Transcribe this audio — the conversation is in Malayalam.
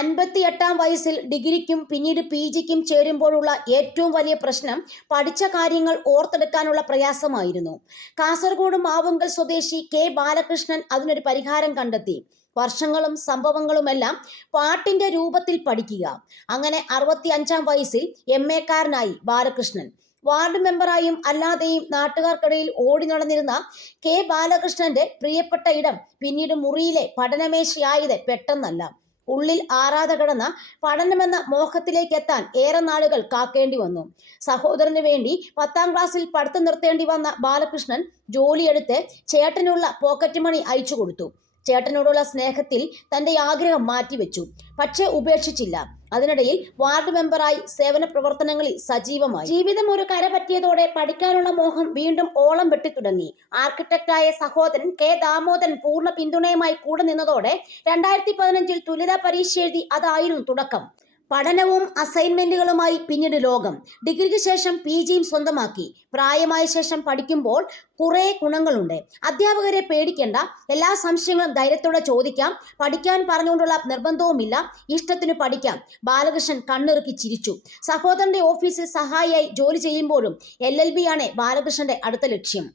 58-ാം വയസ്സിൽ ഡിഗ്രിക്കും പിന്നീട് PGക്കും ചേരുമ്പോഴുള്ള ഏറ്റവും വലിയ പ്രശ്നം പഠിച്ച കാര്യങ്ങൾ ഓർത്തെടുക്കാനുള്ള പ്രയാസമായിരുന്നു. കാസർഗോഡ് മാവുങ്കൽ സ്വദേശി K ബാലകൃഷ്ണൻ അതിനൊരു പരിഹാരം കണ്ടെത്തി. വർഷങ്ങളും സംഭവങ്ങളുമെല്ലാം പാട്ടിന്റെ രൂപത്തിൽ പഠിക്കുക. അങ്ങനെ 65-ാം വയസ്സിൽ MA കാരനായി ബാലകൃഷ്ണൻ. വാർഡ് മെമ്പറായും അല്ലാതെയും നാട്ടുകാർക്കിടയിൽ ഓടി നടന്നിരുന്ന K ബാലകൃഷ്ണന്റെ പ്രിയപ്പെട്ട ഇടം പിന്നീട് മുറിയിലെ പഠനമേശയായത് പെട്ടെന്നല്ല. ഉള്ളിൽ ആറാതെ കിടന്ന പഠനമെന്ന മോഹത്തിലേക്ക് എത്താൻ ഏറെ നാളുകൾ കാക്കേണ്ടി വന്നു. സഹോദരന് വേണ്ടി 10ാം ക്ലാസ്സിൽ പഠിത്തം നിർത്തേണ്ടി വന്ന ബാലകൃഷ്ണൻ ജോലിയെടുത്ത് ചേട്ടനുള്ള പോക്കറ്റ് മണി അയച്ചു കൊടുത്തു. ചേട്ടനോടുള്ള സ്നേഹത്തിൽ തന്റെ ആഗ്രഹം മാറ്റിവെച്ചു. പക്ഷേ ഉപേക്ഷിച്ചില്ല. അതിനിടയിൽ വാർഡ് മെമ്പറായി സേവന പ്രവർത്തനങ്ങളിൽ സജീവമായി. ജീവിതം ഒരു കര പറ്റിയതോടെ പഠിക്കാനുള്ള മോഹം വീണ്ടും ഓളം വെട്ടിത്തുടങ്ങി. ആർക്കിടെക്റ്റായ സഹോദരൻ K ദാമോദരൻ പൂർണ്ണ പിന്തുണയുമായി കൂടെ നിന്നതോടെ 2015-ൽ തുല്യതാ പരീക്ഷ എഴുതി. അതായിരുന്നു തുടക്കം. പഠനവും അസൈൻമെന്റുകളുമായി പിന്നീട് ലോകം. ഡിഗ്രിക്ക് ശേഷം PGയും സ്വന്തമാക്കി. പ്രായമായ ശേഷം പഠിക്കുമ്പോൾ കുറേ ഗുണങ്ങളുണ്ട്. അധ്യാപകരെ പേടിക്കേണ്ട. എല്ലാ സംശയങ്ങളും ധൈര്യത്തോടെ ചോദിക്കാം. പഠിക്കാൻ പറഞ്ഞുകൊണ്ടുള്ള നിർബന്ധവുമില്ല. ഇഷ്ടത്തിന് പഠിക്കാം. ബാലകൃഷ്ണൻ കണ്ണിറുക്കി ചിരിച്ചു. സഹോദരന്റെ ഓഫീസിൽ സഹായിയായി ജോലി ചെയ്യുമ്പോഴും LLB ആണ് ബാലകൃഷ്ണന്റെ അടുത്ത ലക്ഷ്യം.